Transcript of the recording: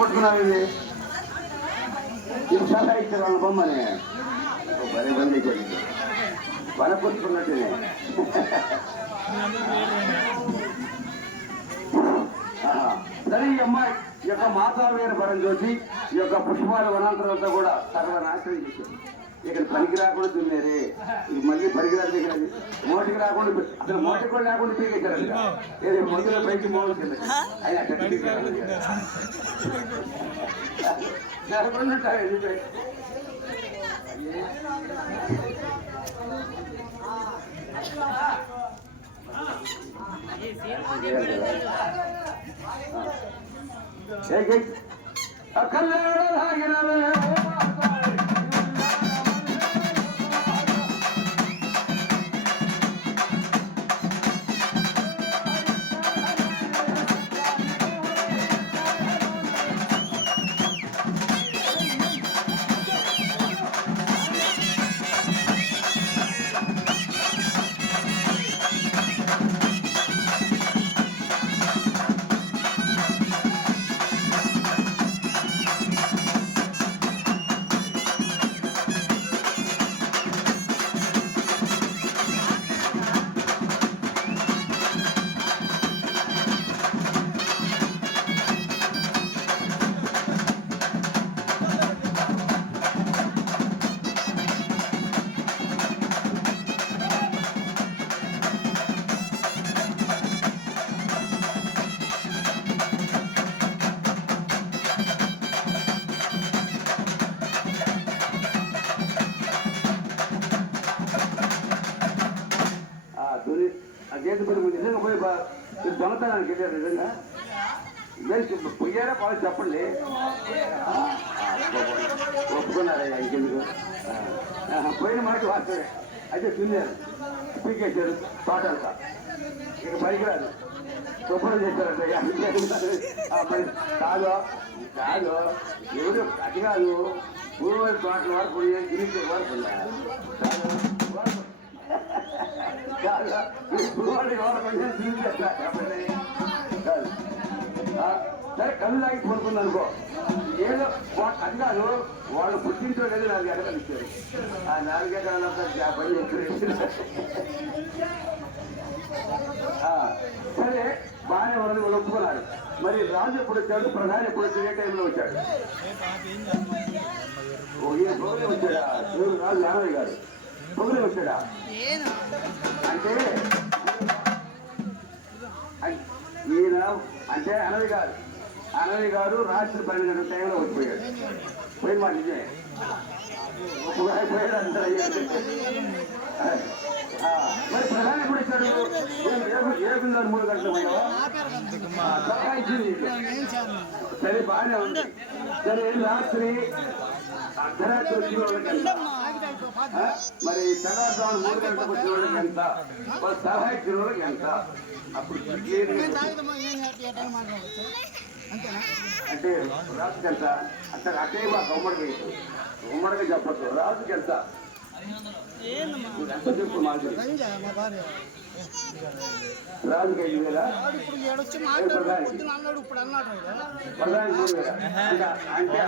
పట్టుకున్నావు ఇది ఇది సలహా ఇచ్చారు వాళ్ళ బొమ్మని భలే బంద్ చేశాడు వనకొచ్చుకున్నట్టునే సరే ఈ అమ్మాయి ఈ యొక్క మాతావేరు పరం చూసి ఈ యొక్క పుష్పాల వనాంతరంతా కూడా సర్వనాశనం చేశారు. ఇక్కడ పనికి రాకుండా దున్నేరే మళ్ళీ పనికి రాదు మోటికి రాకుండా అసలు మోటికి కూడా లేకుండా పీకేశారు. ఏదో మొదల పైకి మోడల్ కింద ఆయన నిజంగా పోయి దొంగతనానికి వెళ్ళారు. నిజంగా పోయారా పాలు చెప్పండి ఒప్పుకున్నారయ్యా ఇంకెందుకు పోయిన మాట వాస్తారే అయితే తిన్నారు పీకేశారు తోటంతా ఇక పనికిరాదు శుభ్రం చేశారంటే మరి కాదు కాదు ఎవరు అది కాదు పూర్వ తోటల వరకు గిరిజ వరకు సరే కళ్ళు లాగి కోరుకుంది అనుకో ఏదో అన్నాను వాళ్ళు పుట్టించో కదా 4 ఎకరాలు ఇచ్చారు. ఆ 4 ఎకరాలంతా పని సరే బాగానే ఉన్నది వాళ్ళు ఒప్పుకున్నారు. మరి రాజు ఎప్పుడు వచ్చాడు ప్రధాని ఎప్పుడు వచ్చాడు ఏ టైంలో వచ్చాడు పొగలే వచ్చాడా రాజు యానయ్య గారు పొగలే వచ్చాడా అంటే ఈయన అంటే అనయ్య గారు రాత్రి 12 గంటల టైంలో వచ్చిపోయాడు. పోయిన మాట నిజమే పోయాడు అంటారు. మరి ప్రధాని ఎప్పుడు ఇచ్చాడు 3 గంటలు పోయావా సరే బాగానే ఉంది. సరే రాత్రి అర్ధరాత్రి వచ్చిన వాళ్ళకి ఎంత మరి తెల్లవారుజామున 3 గంటలకు వచ్చిన వాళ్ళకి ఎంత సలహా ఇచ్చిన వాళ్ళకి ఎంత అప్పుడు అంటే రాజుకి ఎంత అంటే అటే మా ఉమ్మడిగా చెప్పచ్చు. రాజుకి ఎంత ఎంత చెప్పు మాకు రాజుకి 5,000 ప్రధాని 3,000 అంటే